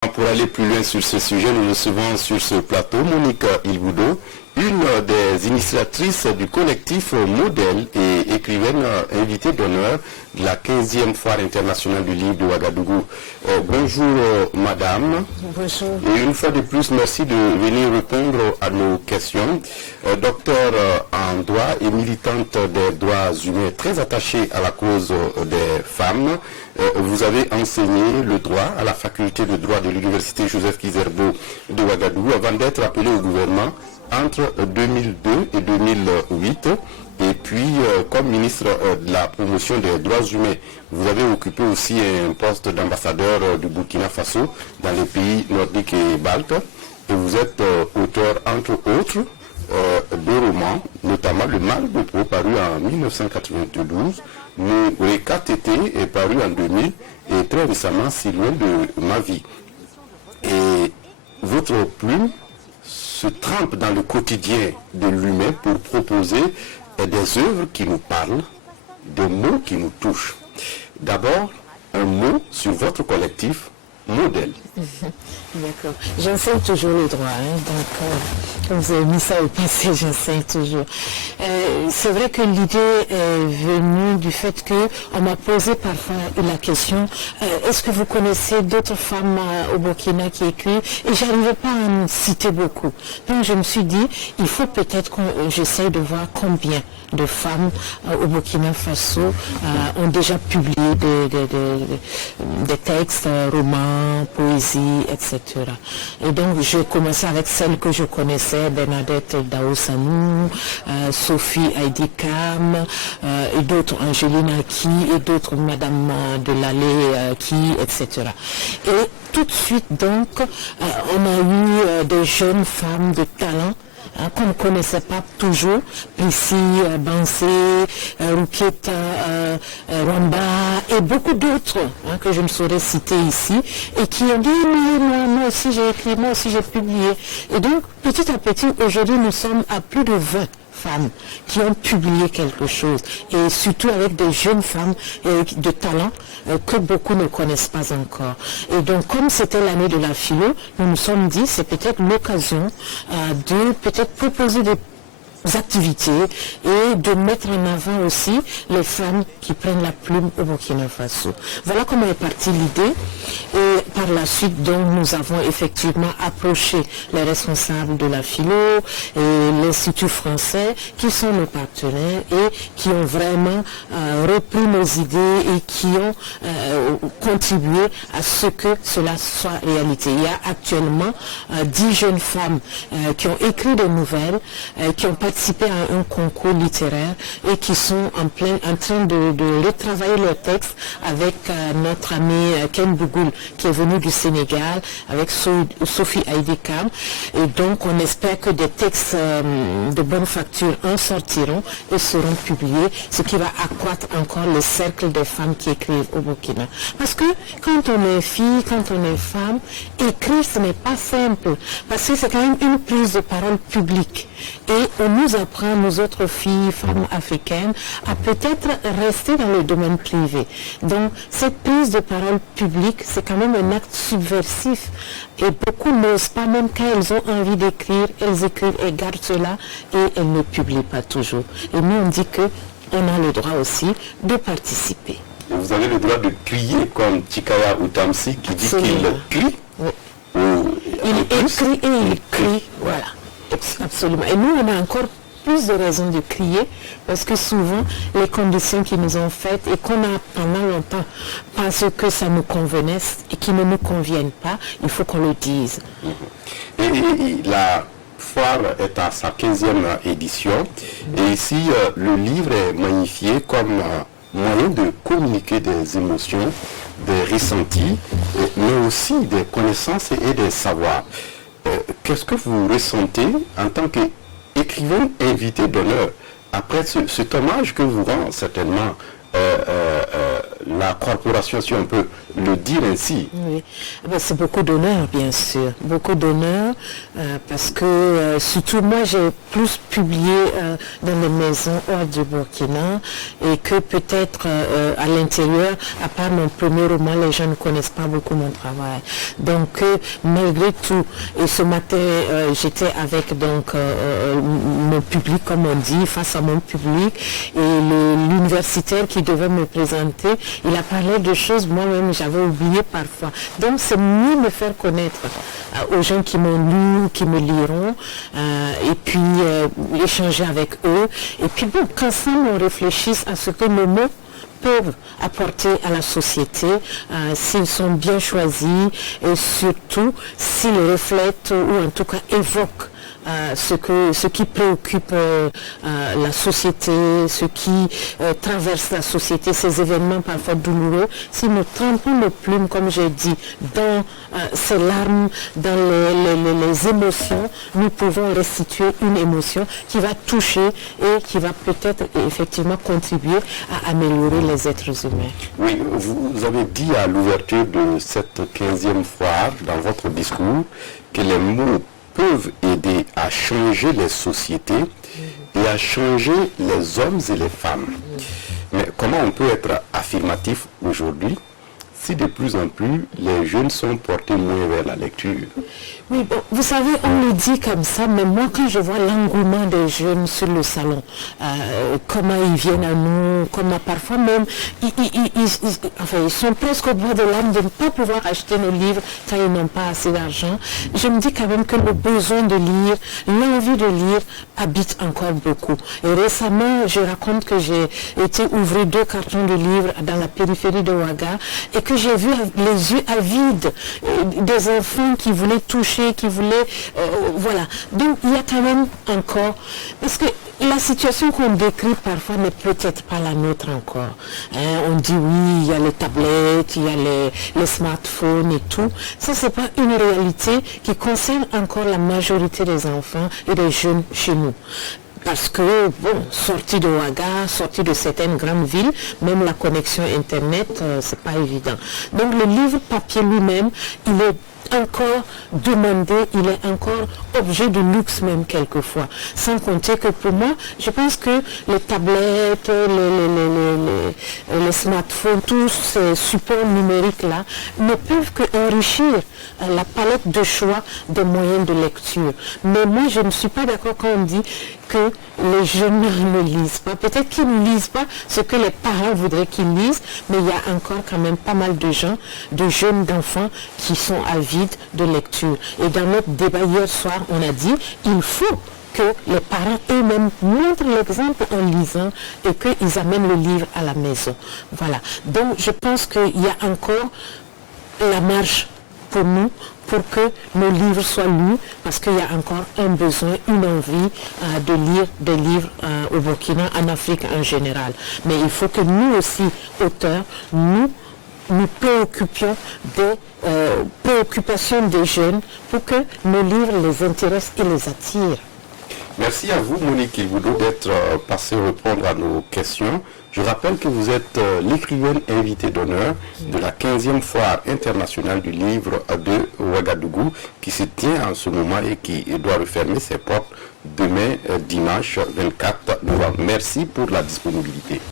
Pour aller plus loin sur ce sujet, nous recevons sur ce plateau Monique Ilboudo, une des initiatrices du collectif Modèle et écrivaine invitée d'honneur de la 15e foire internationale du livre de Ouagadougou. Bonjour madame. Bonjour. Et une fois de plus, merci de venir répondre à nos questions. Docteur en droit et militante des droits humains, très attachée à la cause des femmes. Vous avez enseigné le droit à la faculté de droit de l'université Joseph Kizerbo de Ouagadougou avant d'être appelé au gouvernement entre 2002 et 2008. Et puis, comme ministre de la promotion des droits humains, vous avez occupé aussi un poste d'ambassadeur du Burkina Faso dans les pays nordiques et baltes. Et vous êtes auteur, entre autres, de romans, notamment Le Mal de Pau, paru en 1992, Le KTT est paru en 2000, et très récemment, Si loin de ma vie. Et votre plume se trempe dans le quotidien de l'humain pour proposer des œuvres qui nous parlent, des mots qui nous touchent. D'abord, un mot sur votre collectif Modèle. D'accord. J'enseigne toujours le droit, donc comme vous avez mis ça au passé, j'enseigne toujours. C'est vrai que l'idée est venue du fait qu'on m'a posé parfois la question, est-ce que vous connaissez d'autres femmes au Burkina qui écrivent? Et j'arrivais pas à en citer beaucoup. Donc je me suis dit, il faut peut-être que j'essaye de voir combien de femmes au Burkina Faso ont déjà publié des textes, romans, poésie, etc. Et donc j'ai commencé avec celles que je connaissais, Bernadette Daosanou, Sophie Aïdikam, et d'autres, Angeline Aki, et d'autres, Madame Delallé Ki, etc. Et tout de suite donc, on a eu des jeunes femmes de talent qu'on ne connaissait pas toujours, Prissi, Bansé, Rukieta, Rwamba et beaucoup d'autres que je ne saurais citer ici et qui ont dit moi aussi j'ai écrit, moi aussi j'ai publié. Et donc petit à petit aujourd'hui nous sommes à plus de 20 femmes qui ont publié quelque chose et surtout avec des jeunes femmes de talent que beaucoup ne connaissent pas encore. Et donc comme c'était l'année de la philo, nous nous sommes dit c'est peut-être l'occasion de peut-être proposer des activités et de mettre en avant aussi les femmes qui prennent la plume au Burkina Faso. Voilà comment est partie l'idée et par la suite donc nous avons effectivement approché les responsables de la philo et l'Institut français qui sont nos partenaires et qui ont vraiment repris nos idées et qui ont contribué à ce que cela soit réalité. Il y a actuellement 10 jeunes femmes qui ont écrit des nouvelles, qui ont participé à un concours littéraire et qui sont en train de retravailler leurs textes avec notre ami Ken Bougoul qui est venu du Sénégal avec Sophie Aïdikam. Et donc on espère que des textes de bonne facture en sortiront et seront publiés, ce qui va accroître encore le cercle des femmes qui écrivent au Burkina. Parce que quand on est fille, quand on est femme, écrire ce n'est pas simple parce que c'est quand même une prise de parole publique. Et on nous apprend, nous autres filles, femmes africaines, à peut-être rester dans le domaine privé. Donc, cette prise de parole publique, c'est quand même un acte subversif. Et beaucoup n'osent pas, même quand elles ont envie d'écrire, elles écrivent et gardent cela et elles ne publient pas toujours. Et nous, on dit qu'on a le droit aussi de participer. Vous avez le droit de crier comme Tchikaya Outamsi qui dit qu'il crie. Oui. Il écrit et il crie, voilà. Absolument. Et nous, on a encore plus de raisons de crier parce que souvent, les conditions qui nous ont faites et qu'on a pendant longtemps parce que ça nous convenait et qui ne nous conviennent pas, il faut qu'on le dise. Et la foire est à sa 15e édition et ici, le livre est magnifié comme moyen de communiquer des émotions, des ressentis, mais aussi des connaissances et des savoirs. Qu'est-ce que vous ressentez en tant qu'écrivain invité d'honneur après cet hommage que vous rend certainement la corporation, si on peut le dire ainsi. Oui, c'est beaucoup d'honneur, bien sûr. Beaucoup d'honneur, parce que surtout moi, j'ai plus publié dans les maisons hors du Burkina, et que peut-être à l'intérieur, à part mon premier roman, les gens ne connaissent pas beaucoup mon travail. Donc, malgré tout, et ce matin, j'étais avec donc mon public, comme on dit, face à mon public, et l'universitaire qui devait me présenter, il a parlé de choses moi-même j'avais oublié parfois. Donc c'est mieux me faire connaître aux gens qui m'ont lu, qui me liront, et puis échanger avec eux. Et puis bon, qu'ensemble on réfléchisse à ce que nos mots peuvent apporter à la société, s'ils sont bien choisis, et surtout s'ils reflètent ou en tout cas évoquent ce qui préoccupe la société, ce qui traverse la société, ces événements parfois douloureux. Si nous trempons nos plumes, comme j'ai dit, dans ces larmes, dans les émotions, nous pouvons restituer une émotion qui va toucher et qui va peut-être effectivement contribuer à améliorer les êtres humains. Oui, vous avez dit à l'ouverture de cette 15e foire, dans votre discours, que les mots peuvent aider à changer les sociétés et à changer les hommes et les femmes. Mais comment on peut être affirmatif aujourd'hui si de plus en plus les jeunes sont portés moins vers la lecture? Oui, bon, vous savez, on le dit comme ça, mais moi quand je vois l'engouement des jeunes sur le salon, comment ils viennent à nous, comment parfois même, ils sont presque au bout de l'âme de ne pas pouvoir acheter nos livres quand ils n'ont pas assez d'argent. Je me dis quand même que le besoin de lire, l'envie de lire habite encore beaucoup. Et récemment, je raconte que j'ai été ouvrir 2 cartons de livres dans la périphérie de Ouaga et que j'ai vu les yeux avides des enfants qui voulaient toucher, qui voulaient... voilà. Donc il y a quand même encore... Parce que la situation qu'on décrit parfois n'est peut-être pas la nôtre encore. On dit oui, il y a les tablettes, il y a les smartphones et tout. Ça, c'est pas une réalité qui concerne encore la majorité des enfants et des jeunes chez nous. Parce que, bon, sorti de Ouaga, sorti de certaines grandes villes, même la connexion Internet, c'est pas évident. Donc le livre papier lui-même, il est encore demandé, il est encore objet de luxe même quelquefois. Sans compter que pour moi, je pense que les tablettes, les smartphones, tous ces supports numériques-là ne peuvent qu'enrichir la palette de choix des moyens de lecture. Mais moi, je ne suis pas d'accord quand on dit que les jeunes ne lisent pas. Peut-être qu'ils ne lisent pas ce que les parents voudraient qu'ils lisent, mais il y a encore quand même pas mal de gens, de jeunes, d'enfants qui sont avides de lecture. Et dans notre débat hier soir, on a dit il faut que les parents eux-mêmes montrent l'exemple en lisant et qu'ils amènent le livre à la maison. Voilà. Donc je pense qu'il y a encore la marge pour nous, pour que nos livres soient lus, parce qu'il y a encore un besoin, une envie de lire des livres au Burkina, en Afrique en général. Mais il faut que nous aussi, auteurs, nous préoccupions des préoccupations des jeunes pour que nos livres les intéressent et les attirent. Merci à vous, Monique Ilboudou, d'être passée répondre à nos questions. Je rappelle que vous êtes l'écrivaine invitée d'honneur de la 15e foire internationale du livre de Ouagadougou qui se tient en ce moment et qui doit refermer ses portes demain, dimanche 24 novembre. Merci pour la disponibilité.